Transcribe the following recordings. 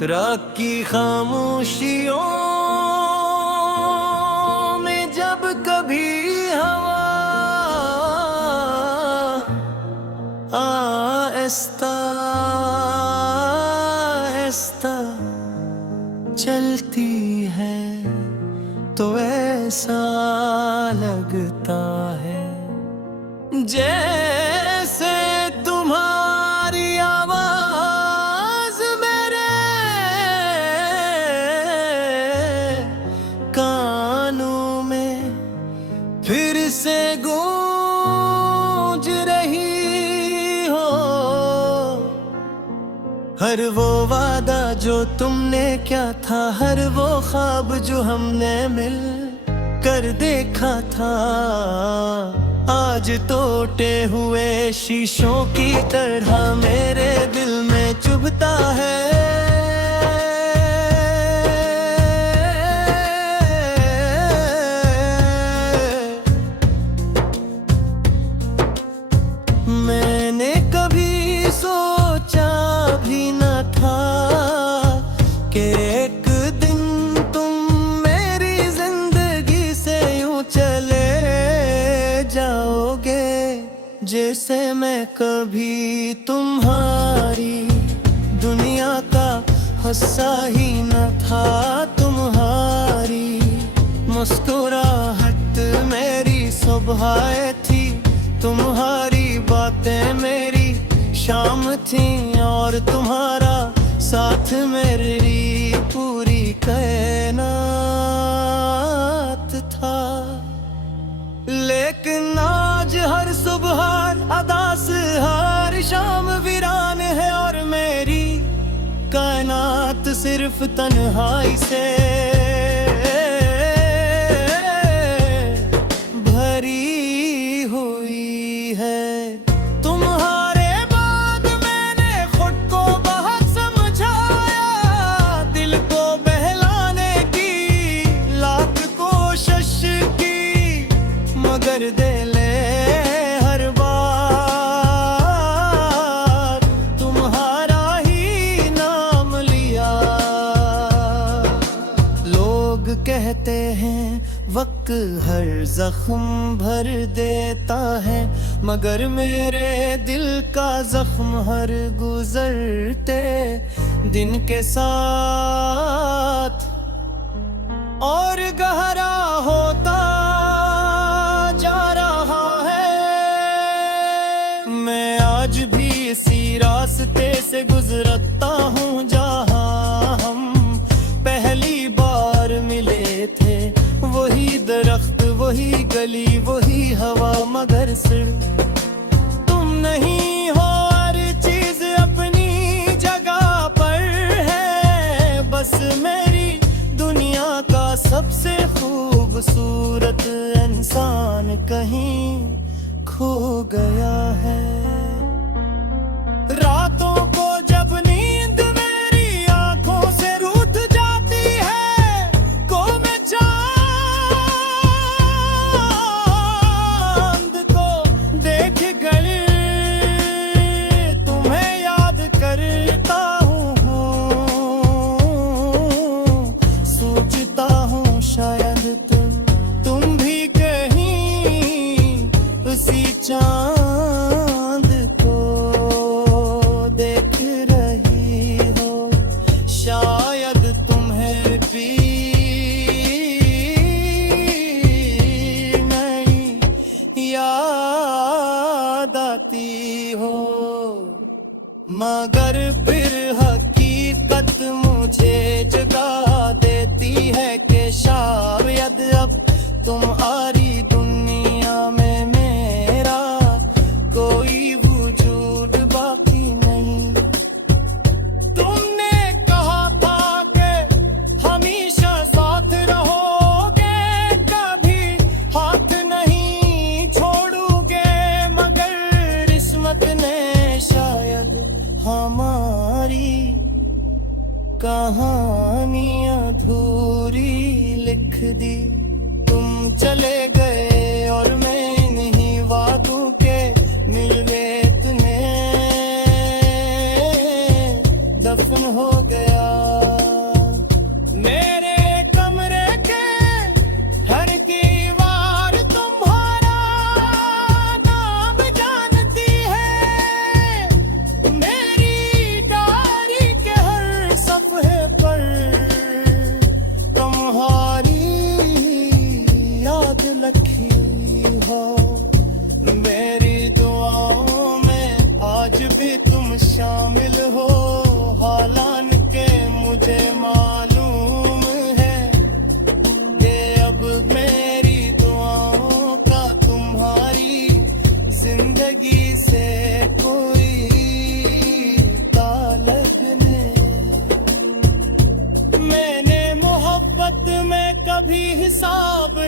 रात की खामोशियों में जब कभी हवा आहिस्ता आहिस्ता चलती है तो ऐसा लगता है जैसे तुम्हारी आवाज मेरे कानों में फिर से गूंज रही हो। हर वो वादा जो तुमने क्या था, हर वो ख्वाब जो हमने मिल कर देखा था, आज टूटे हुए शीशों की तरह मेरे दिल में चुभता है। मैंने कभी सोचा भी न था कि एक दिन तुम मेरी जिंदगी से यूं चले जाओगे, जैसे मैं कभी तुम्हारी दुनिया का हिस्सा ही न था। तुम्हारी मुस्कुराहट मेरी सुबह थी, तुम्हारी बातें मेरी शाम थी, और तुम्हारा साथ मेरी पूरी कायनात था। लेकिन आज हर सुबह अदास, हर शाम वीरान है, और मेरी कायनात सिर्फ तन्हाई से भरी हुई है। तुम्हारे बाद मैंने खुद को बहुत समझाया, दिल को बहलाने की लाख कोशिश की, मगर दिले हर बार तुम्हारा ही नाम लिया। लोग कहते हैं वक्त हर जख्म भर देता है, मगर मेरे दिल का जख्म हर गुजरते दिन के साथ और गहरा होता जा रहा है। मैं आज भी इसी रास्ते से गुजरता हूँ जहाँ हम पहली बार मिले थे। वही दरख्त, वही गली, वही हवा, मगर सिर्फ तुम नहीं हो। हर चीज अपनी जगह पर है, बस मेरी दुनिया का सबसे खूबसूरत इंसान कहीं खो गया है। रातों को जब नींद मेरी आंखों से रूठ जाती है, को मैं चांद को देख कर तुम्हें याद करता हूँ, सोचता हूँ शायद तुम भी कहीं उसी चांद को देख रही हो। शायद तुम्हें भी नई याद आती हो, मगर फिर हकीकत मुझे जगा देती है कि शायद अब तुम्हारी दुनिया में मेरा कोई वजूद बाकी नहीं। तुमने कहा था कि हमेशा साथ रहोगे, कभी हाथ नहीं छोड़ोगे, मगर किस्मत ने शायद हमारी कहानी अधूरी लिख दी। तुम चले गए और मैं नहीं वादों के मिलवे इतने दफन हो गया।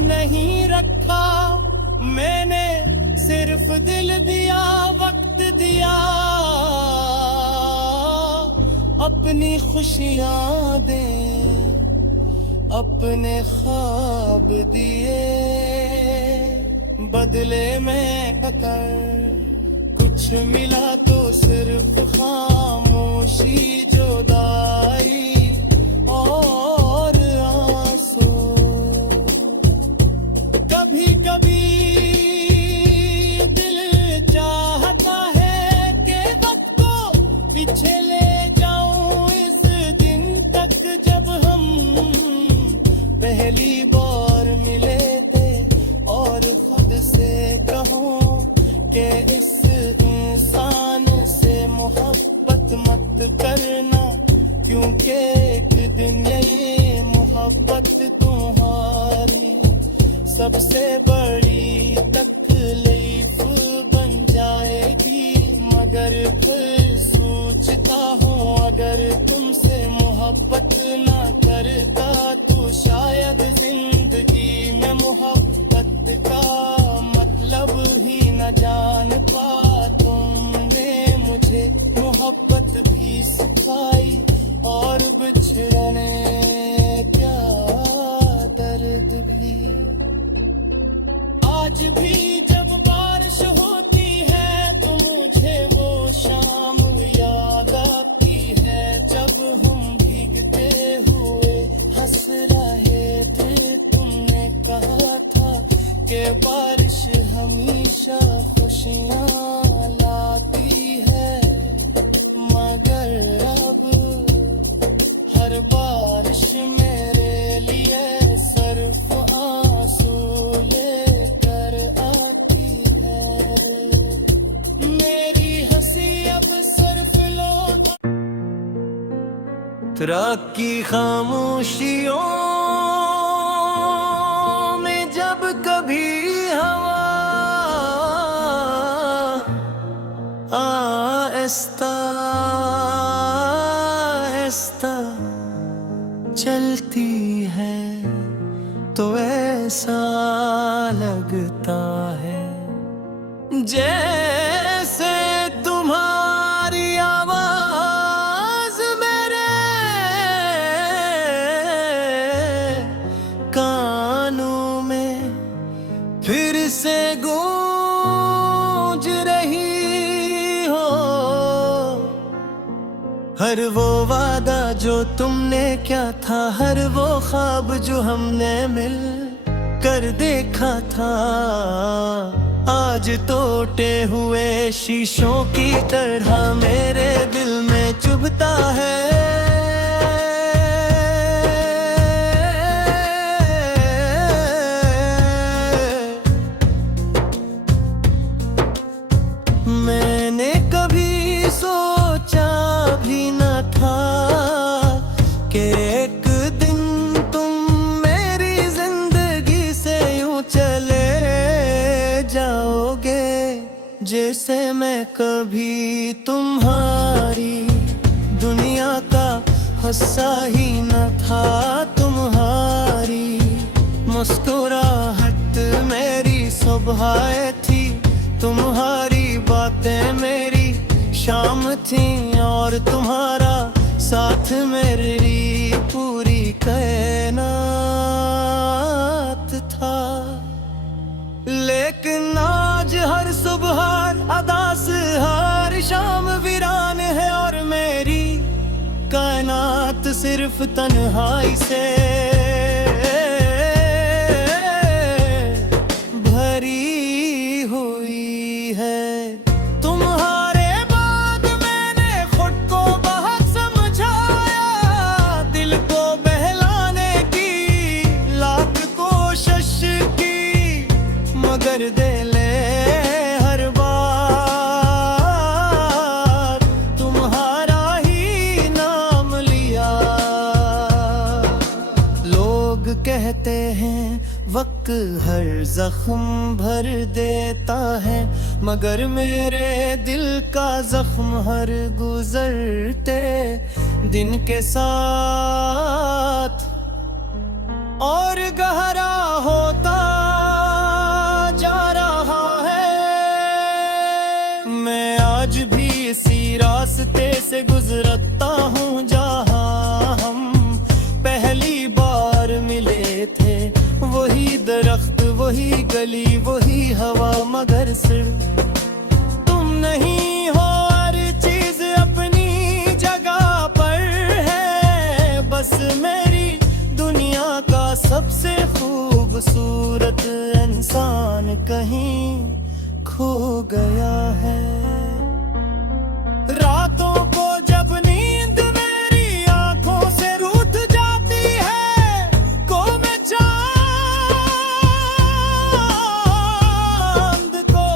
नहीं रखा मैंने, सिर्फ दिल दिया, वक्त दिया, अपनी खुशियां दे, अपने ख्वाब दिए, बदले में कतर कुछ मिला तो सिर्फ खामोशी, जुदाई और आंसू। कभी कभी दिल चाहता है कि वक्त को पीछे ले जाऊं, इस दिन तक जब हम पहली बार मिले थे, और खुद से कहूं कि इस इंसान से मोहब्बत मत करना, क्योंकि एक दिन ये मोहब्बत तुम्हारी सबसे बड़ी तकलीफ बन जाएगी। मगर फिर सोचता हूँ अगर तुमसे मोहब्बत ना करता तो शायद जिंदगी में मोहब्बत का मतलब ही न जान पा। तुमने मुझे मोहब्बत भी सिखाई और बिछड़ने क्या दर्द भी। आज भी जब बारिश होती है तो मुझे वो शाम याद आती है, जब हम भीगते हुए हंस रहे थे। तुमने कहा था कि बारिश हमेशा खुशियाँ लाती है, मगर अब हर बारिश मेरे लिए सिर्फ आंसू लेकर आती है। मेरी हंसी अब सिर्फ लोग रात की खामोशियों में जब कभी हवा आहिस्ता आहिस्ता चलती है तो ऐसा लगता है जैसे तुम्हारी आवाज मेरे कानों में फिर से गूंज रही हो। हर वो वादा जो तुमने क्या था, हर वो ख्वाब जो हमने मिल कर देखा था, आज टूटे हुए शीशों की तरह मेरे दिल में चुभता है। मैंने कभी सोचा भी न था कि एक दिन तुम मेरी जिंदगी से यूं चले जाओगे, जैसे मैं कभी तुम्हारी दुनिया का हिस्सा ही न था। तुम्हारी मुस्कुराहट मेरी सुबह थी, तुम्हारी बातें मेरी शाम थी, और तुम्हारा साथ मेरी पूरी कायनात था। लेकिन आज हर सुबह अदास हर शाम वीरान है, और मेरी कायनात सिर्फ तन्हाई से भरी हुई है। तुम्हारे बाद मैंने खुद को बहुत समझाया, दिल को बहलाने की लाख कोशिश की, मगर दिल हर बार तुम्हारा ही नाम लिया। लोग कहते हैं वक्त हर जख्म भर देता है, मगर मेरे दिल का जख्म हर गुजरते दिन के साथ और गहरा होता से गुजरता हूँ जहाँ हम पहली बार मिले थे। वही दरख्त, वही गली, वही हवा, मगर सिर्फ तुम नहीं हो। हर चीज अपनी जगह पर है, बस मेरी दुनिया का सबसे खूबसूरत इंसान कहीं खो गया है। रातों को जब नींद मेरी आंखों से रूठ जाती है, को मैं चांद को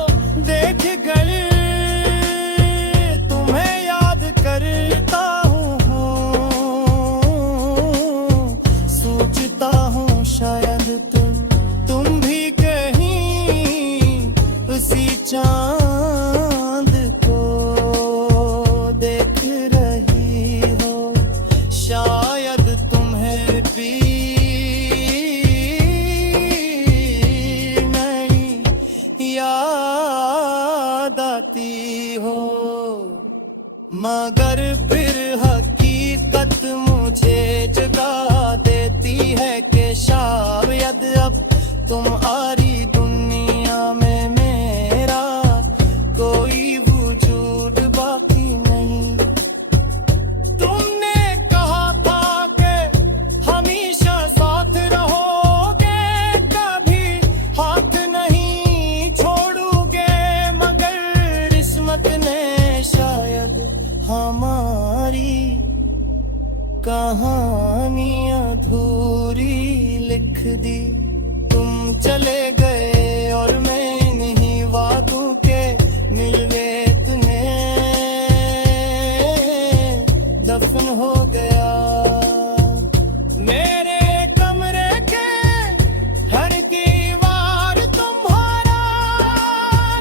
देख कर तुम्हें याद करता हूँ। सोचता हूँ शायद तुम भी कहीं उसी चांद को देख रही हो। शायद तुम्हें भी नहीं याद आती हो, मगर फिर हकीकत मुझे जगा देती है कि शायद अब तुम्हारी दुनिया में मेरा कोई वजूद बाकी नहीं। तुमने कहा था कि हमेशा साथ रहोगे, कभी हाथ नहीं छोड़ोगे, मगर किस्मत ने शायद हमारी कहानी अधूरी लिख दी। तुम चले गए और मैं इन्हीं वादों के मिलवे इतने दफन हो गया। मेरे कमरे के हर दीवार तुम्हारा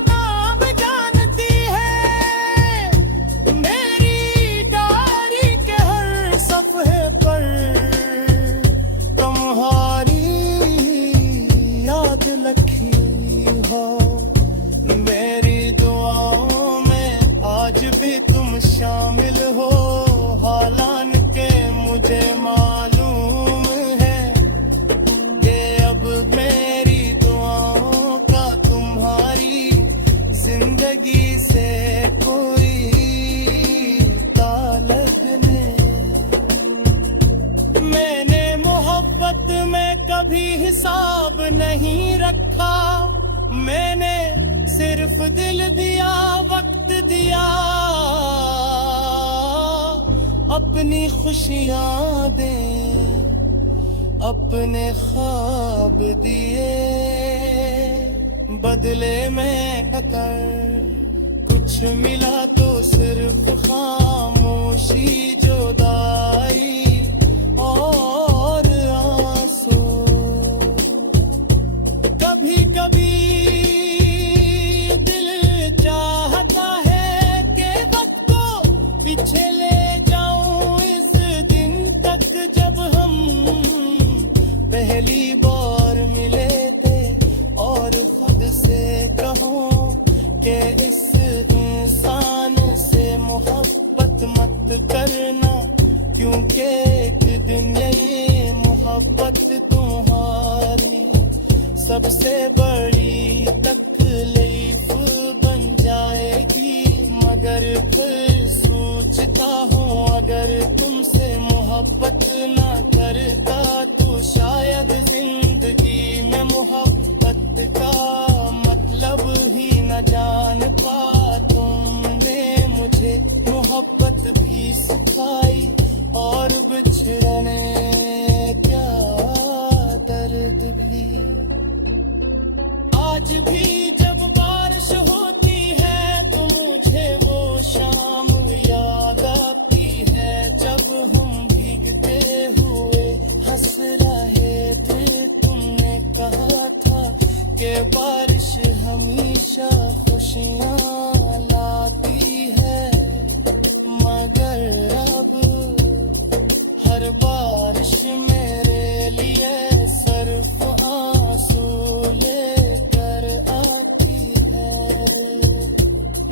नाम जानती है, मेरी डायरी के हर सफ़े पर तुम्हारी याद लिखी हो। मेरी दुआओं में आज भी तुम शामिल हो, हालांकि मुझे मालूम है कि अब मेरी दुआओं का तुम्हारी जिंदगी से कोई ताल्लुक नहीं। मैंने मोहब्बत में कभी हिसाब नहीं रखा, मैंने सिर्फ दिल दिया, वक्त दिया, अपनी खुशियां दे, अपने ख्वाब दिए, बदले में अगर कुछ मिला तो सिर्फ खामोशी, जुदाई और आंसू। कभी कभी दिल चाहता है कि वक्त को पीछे ले जाऊं, इस दिन तक जब हम पहली बार मिले थे, और खुद से कहूं कि इस इंसान से मोहब्बत मत करना, क्योंकि एक दिन ये मोहब्बत तुम्हारी सबसे बड़ी तकलीफ बन जाएगी। मगर फिर सोचता हूँ अगर तुमसे मोहब्बत ना करता तो शायद जिंदगी में मोहब्बत का मतलब ही न जान पा। तुमने मुझे मोहब्बत भी सिखाई और बिछड़ने क्या दर्द भी। आज भी जब बारिश होती है तो मुझे वो शाम याद आती है, जब हम भीगते हुए हंस रहे थे। तुमने कहा था कि बारिश हमेशा खुशियाँ लाती है, मगर अब हर बारिश मेरे लिए सिर्फ आंसू लेकर आती है।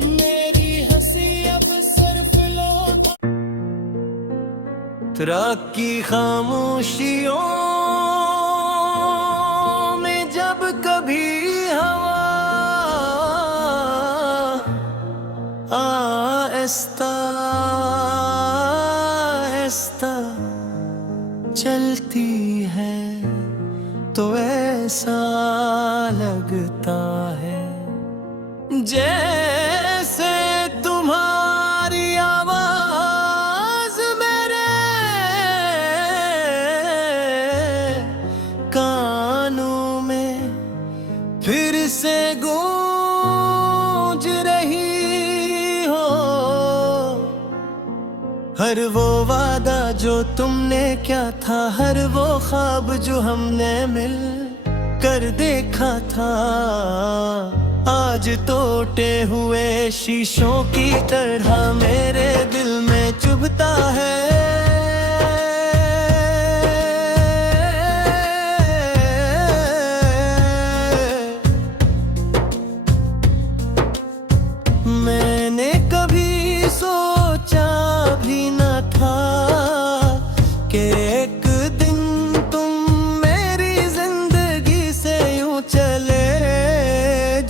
मेरी हंसी अब सिर्फ लोग रात की खामोशियों में जब कभी हवा आहिस्ता आहिस्ता चलती है तो ऐसा लगता है जैसे तुम्हारी आवाज मेरे कानों में फिर से गूंज रही हो। हर वो वादा जो तुमने क्या था, हर वो ख्वाब जो हमने मिल कर देखा था, आज टूटे हुए शीशों की तरह मेरे दिल में चुभता है। मैंने कभी सोचा भी न था कि एक दिन तुम मेरी जिंदगी से यूं चले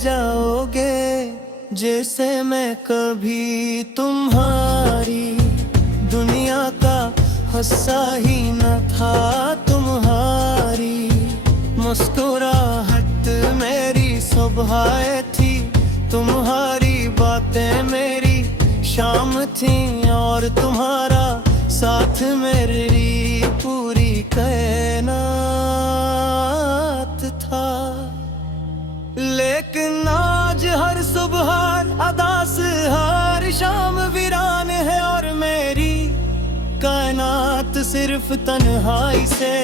जाओगे, जैसे मैं कभी तुम्हारी दुनिया का हिस्सा ही न था। तुम्हारी मुस्कुराहट मेरी सुबह थी, तुम्हारी बातें मेरी शाम थी, और तुम्हारा साथ मेरी पूरी कायनात था। लेकिन आज हर सुबह अदास हर शाम वीरान है, और मेरी कायनात सिर्फ तन्हाई से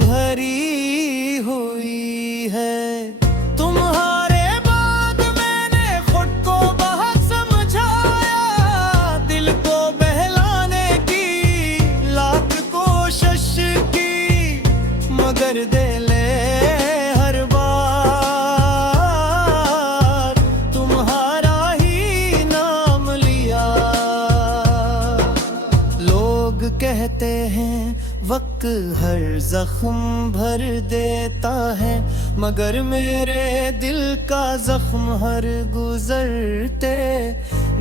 भरी हुई है। तुम्हारे बाद मैंने खुद को बहुत समझाया, दिल को बहलाने की लाख कोशिश की, मगर दिले हर बार तुम्हारा ही नाम लिया। लोग कहते हैं वक्त हर जख्म भर देता है, मगर मेरे दिल का जख्म हर गुजरते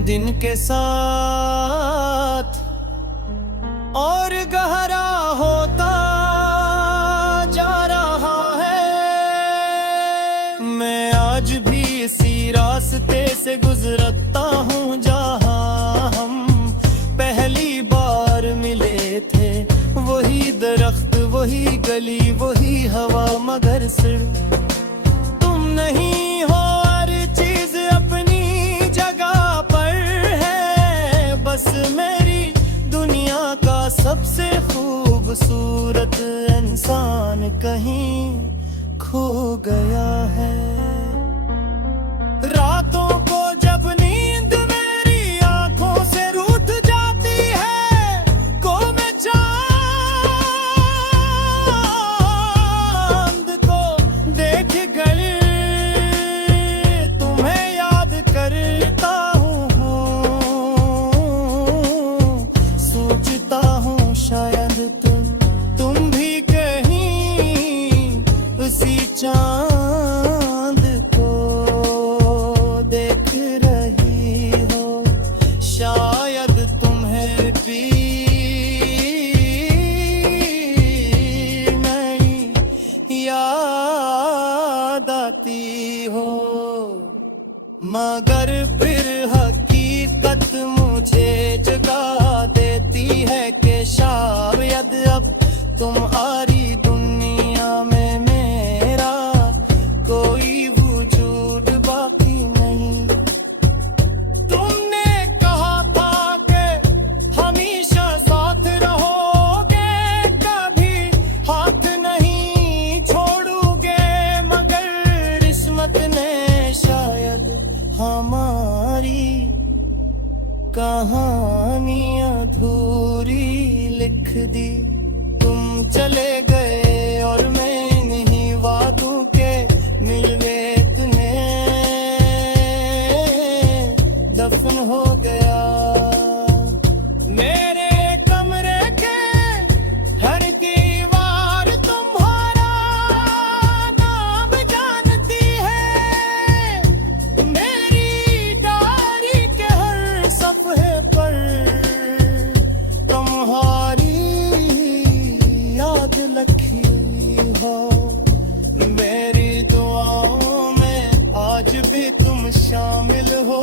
दिन के साथ और गहरा होता जा रहा है। मैं आज भी इसी रास्ते से गुजरता हूँ जहाँ हम पहली बार मिले थे। वही दरख्त, वही गली, वही हवा, मगर सिर्फ तुम नहीं हो। हर चीज अपनी जगह पर है, बस मेरी दुनिया का सबसे खूबसूरत इंसान कहीं खो गया है। रातों को जब नींद मेरी आंखों से रूठ जाती है, को मैं चांद को देख कर तुम्हें याद करता हूँ। सोचता हूँ शायद तुम भी कहीं उसी चांद को देख रही हो। शायद तुम्हें भी नहीं याद आती हो, मगर फिर हकीकत मुझे जगा देती है कि शायद अब तुम्हारी दुनिया में मेरा कोई वजूद बाकी नहीं। तुमने कहा था कि हमेशा साथ रहोगे, कभी हाथ नहीं छोड़ोगे, मगर किस्मत ने शायद हमारी कहानी अधूरी लिख दी। तुम चले गए और मैं इन्हीं वादों के मिलवे इतने दफन हो गया। मेरे कमरे के हर दीवार तुम्हारा नाम जानती है। मेरी डायरी के हर सफ़े पर तुम्हारी याद लिखी हो। मेरी दुआओं में आज भी तुम शामिल हो।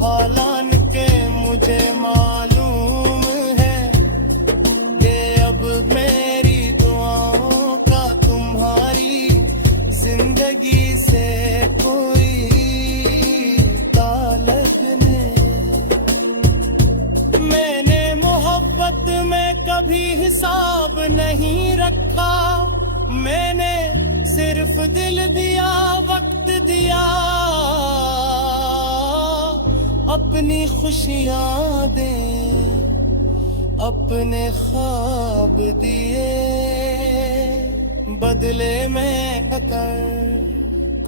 हालांकि मुझे मालूम है कि अब मेरी दुआओं का तुम्हारी जिंदगी से कोई ताल्लुक नहीं। मैंने मोहब्बत में कभी हिसाब नहीं रखा। मैंने सिर्फ दिल दिया, वक्त दिया, अपनी खुशियां दे, अपने ख्वाब दिए, बदले में अगर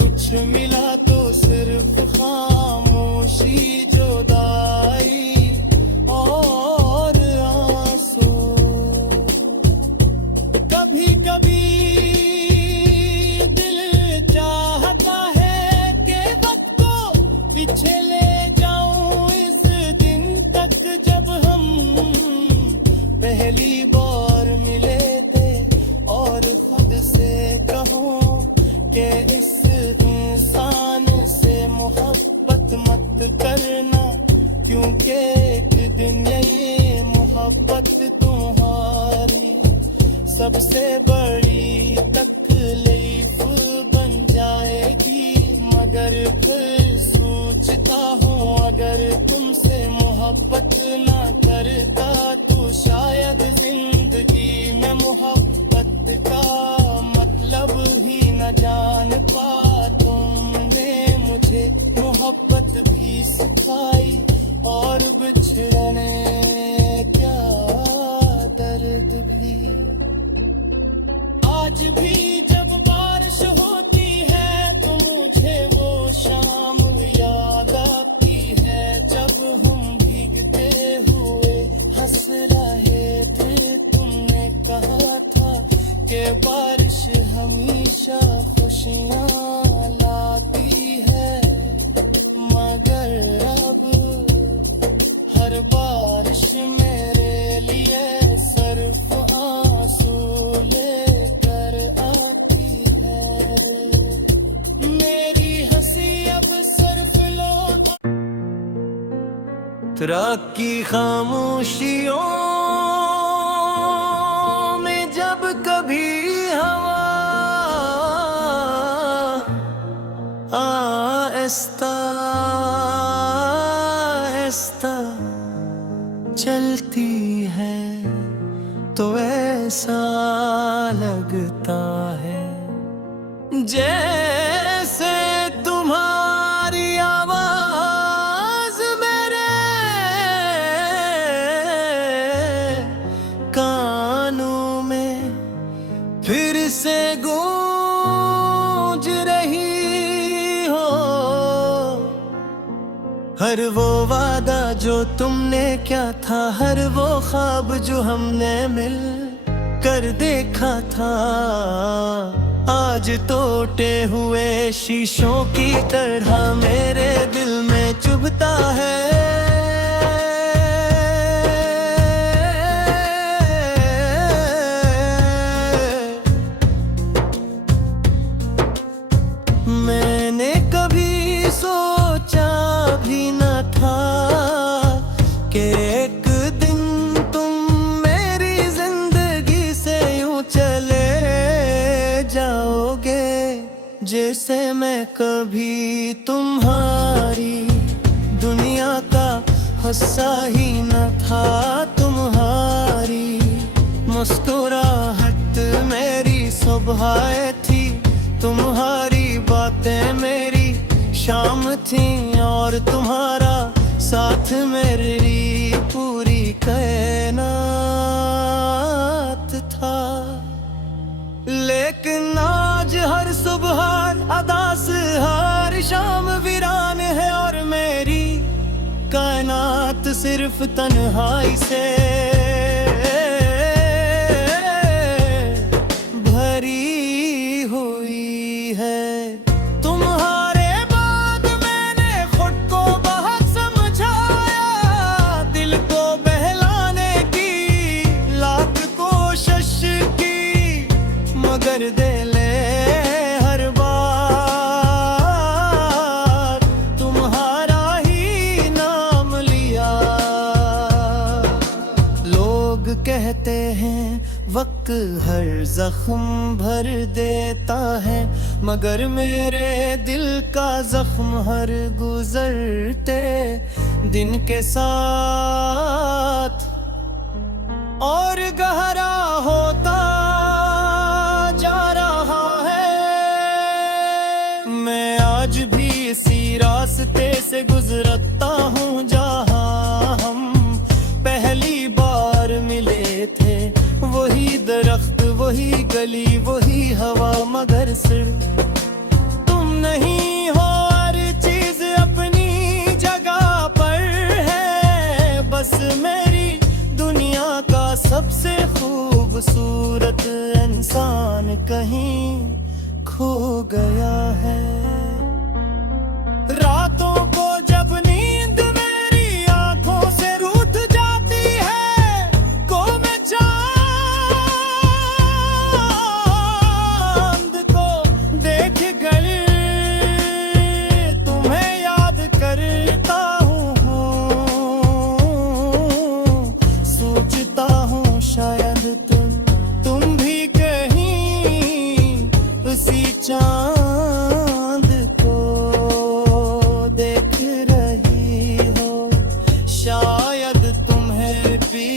कुछ मिला तो सिर्फ खामोशी, जुदाई और आंसू। कभी कभी दिल चाहता है कि वक्त को पीछे ले जाऊं इस दिन तक जब हम पहली बार मिले थे, और खुद से कहूं कि इस इंसान से मोहब्बत मत करना, क्योंकि एक दिन ये मोहब्बत तुम्हारी सबसे बड़ी तकलीफ बन जाएगी। मगर फिर सोचता हूँ अगर तुमसे मोहब्बत ना करता तो शायद जिंदगी में मोहब्बत का मतलब ही न जान पा। तुमने मुझे मोहब्बत भी सिखाई और बिछड़ने क्या दर्द भी। आज भी जब बारिश होती है तो मुझे वो शाम याद आती है, जब हम भीगते हुए हंस रहे थे। तुमने कहा था कि बारिश हमेशा खुशियाँ लाती है, मगर अब हर बारिश मेरे लिए सिर्फ आंसू लेकर आती है। मेरी हंसी अब सिर्फ लोग रात की खामोशियों में जब कभी हवा आहिस्ता आहिस्ता चलती है तो ऐसा लगता है जैसे तुम्हारी आवाज मेरे कानों में फिर से गूंज रही हो। हर वो वादा जो तुमने क्या था, हर वो ख्वाब जो हमने मिल कर देखा था, आज टूटे हुए शीशों की तरह मेरे दिल में चुभता है। मैंने कभी सोचा भी न था कि एक दिन तुम मेरी जिंदगी से यूं चले जाओगे, जैसे मैं कभी तुम्हारी दुनिया का हिस्सा ही न था। तुम्हारी मुस्कुराहट मेरी सुबह थी, तुम्हारी बातें मेरी शाम थी, और तुम्हारा साथ मेरी पूरी कायनात था। लेकिन आज हर सुबह अदास हर शाम वीरान है, और मेरी कायनात रात सिर्फ तन्हाई से भरी हुई है। तुम्हारे बाद मैंने खुद को बहुत समझाया, दिल को बहलाने की लाख कोशिश की, मगर दिल हर बार तुम्हारा ही नाम लिया। लोग कहते हैं वक्त हर जख्म भर देता है, मगर मेरे दिल का जख्म हर गुजरते दिन के साथ और गहरा होता जा रहा है। मैं आज भी इसी रास्ते से गुजरता हूँ जहाँ हम पहली बार मिले थे। वही दरख्त, वही गली, वही हवा, मगर सिर्फ तुम नहीं हो। हर चीज अपनी जगह पर है, बस मेरी दुनिया का सबसे खूबसूरत इंसान कहीं खो गया है। रातों को जब नींद मेरी आंखों से रूठ जाती है, को मैं चांद को देख कर तुम्हें याद करता हूँ। सोचता हूँ शायद तुम भी कहीं उसी चांद को देख रही हो। शायद तुम्हें भी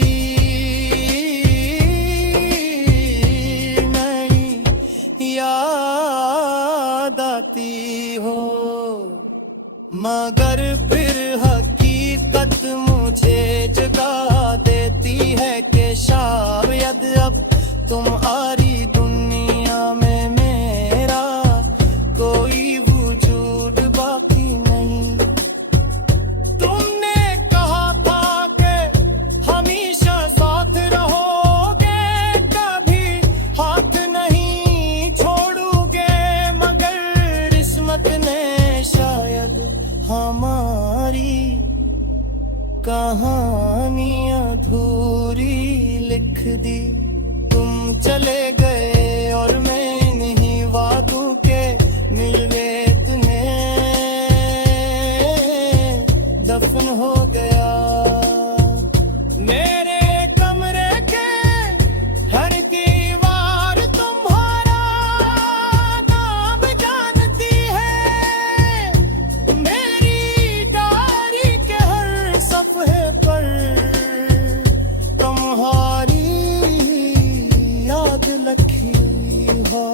मेरी याद आती हो, मगर फिर हकीकत मुझे जगा देती है कि शायद अब तुम्हारी दुनिया में मेरा कोई वजूद बाकी नहीं। तुमने कहा था कि हमेशा साथ रहोगे, कभी हाथ नहीं छोड़ोगे, मगर किस्मत ने शायद हमारी कहानी अधूरी लिख दी। तुम चले गए और मैं इन्हीं वादों के मिलवे तुम्हें दफन हो गया। मेरे कमरे के हर दीवार तुम्हारा नाम जानती है, मेरी डायरी के हर सफ़े पर तुम्हारी याद लिखी हो।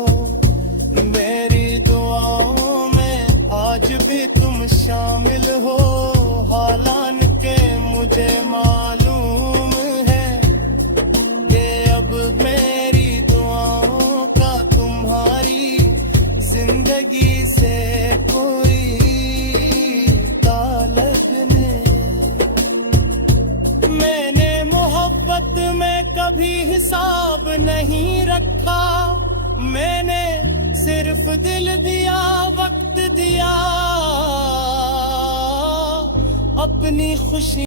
मेरी दुआओं में आज भी तुम शामिल हो, हालांकि मुझे मालूम है कि अब मेरी दुआओं का तुम्हारी जिंदगी से कोई ताल्लुक नहीं। मैंने मोहब्बत में कभी हिसाब नहीं रखा, मैंने सिर्फ दिल दिया, वक्त दिया, अपनी खुशी